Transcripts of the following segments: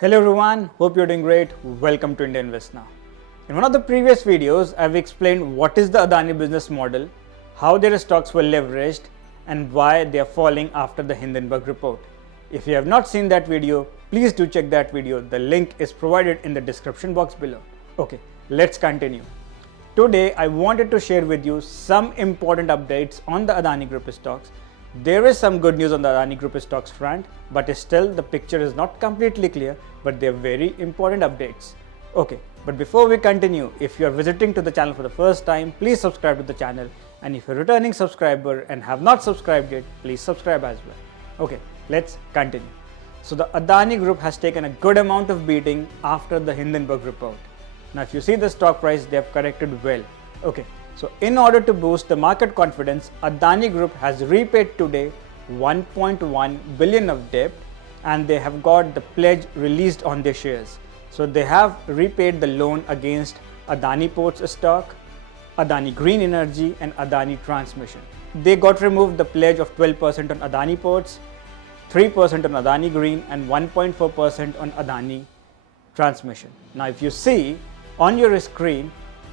Hello everyone, hope you're doing great. Welcome to India Invest Now. In one of the previous videos, I've explained what is the Adani business model, how their stocks were leveraged, and why they are falling after the Hindenburg report. If you have not seen that video, please do check that video. The link is provided in the description box below. Okay, let's continue. Today, I wanted to share with you some important updates on the Adani Group stocks. There is some good news on the Adani Group stocks front, but still the picture is not completely clear, but they are very important updates. Okay, but before we continue, if you are visiting to the channel for the first time, please subscribe to the channel, and if you're a returning subscriber and have not subscribed yet, please subscribe as well. Okay, let's continue. So the Adani Group has taken a good amount of beating after the Hindenburg report. Now if you see the stock price, they have corrected well. Okay, so in order to boost the market confidence, Adani Group has repaid today 1.1 billion of debt, and they have got the pledge released on their shares. So they have repaid the loan against Adani Ports stock, Adani Green Energy and Adani Transmission. They got removed the pledge of 12% on Adani Ports, 3% on Adani Green and 1.4% on Adani Transmission. Now if you see on your screen,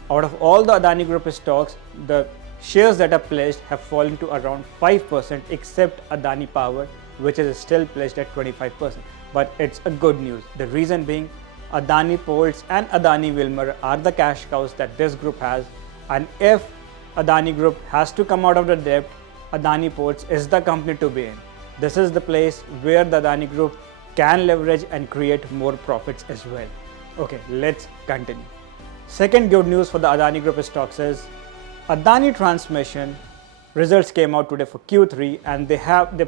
out of all the Adani Group stocks, the shares that are pledged have fallen to around 5% except Adani Power, which is still pledged at 25%. But it's a good news. The reason being, Adani Ports and Adani Wilmar are the cash cows that this group has, and if Adani Group has to come out of the debt, Adani Ports is the company to be in. This is the place where the Adani Group can leverage and create more profits as well. Okay, let's continue. Second good news for the Adani Group stocks is Adani Transmission results came out today for Q3, and they have the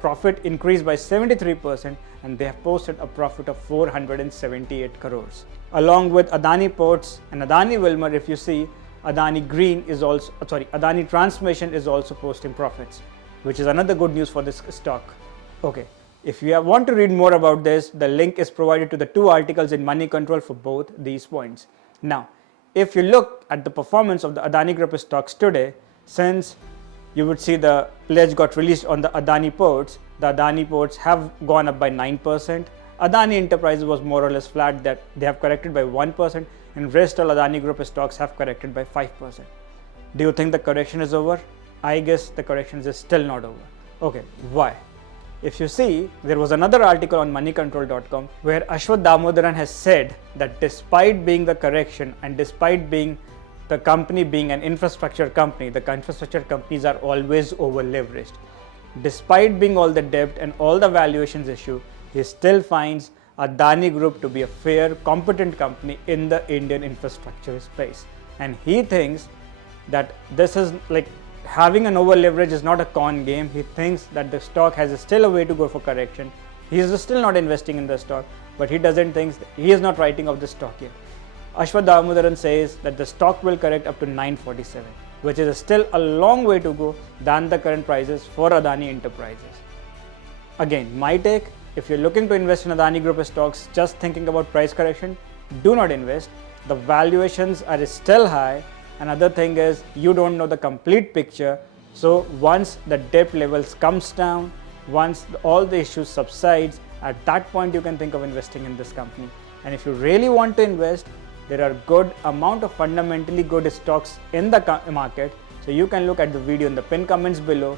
profit increased by 73%, and they have posted a profit of 478 crores. Along with Adani Ports and Adani Wilmar, if you see, Adani Transmission is also posting profits, which is another good news for this stock. Okay. If you want to read more about this, the link is provided to the two articles in Money Control for both these points. Now, if you look at the performance of the Adani Group stocks today, since you would see the pledge got released on the Adani Ports, the Adani Ports have gone up by 9%. Adani Enterprises was more or less flat, that they have corrected by 1%, and rest all Adani Group stocks have corrected by 5%. Do you think the correction is over? I guess the correction is still not over. Okay, why? If you see, there was another article on moneycontrol.com where Ashwath Damodaran has said that despite being the correction and despite being the company being an infrastructure company, the infrastructure companies are always over leveraged. Despite being all the debt and all the valuations issue, he still finds Adani Group to be a fair, competent company in the Indian infrastructure space. And he thinks that this is like having an over leverage is not a con game. He thinks that the stock has still a way to go for correction. He is still not investing in the stock, but he doesn't think he is not writing off the stock yet. Ashwath Damodaran says that the stock will correct up to 947, which is still a long way to go than the current prices for Adani Enterprises. Again, my take, if you're looking to invest in Adani Group stocks just thinking about price correction, do not invest. The valuations are still high. Another thing is you don't know the complete picture. So once the debt levels comes down, once all the issues subsides, at that point you can think of investing in this company. And if you really want to invest, there are good amount of fundamentally good stocks in the market. So you can look at the video in the pinned comments below.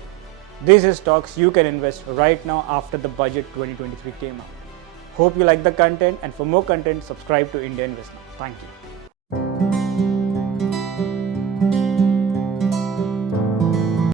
These are stocks you can invest right now after the budget 2023 came out. Hope you like the content, and for more content, subscribe to India Invest Now. Thank you.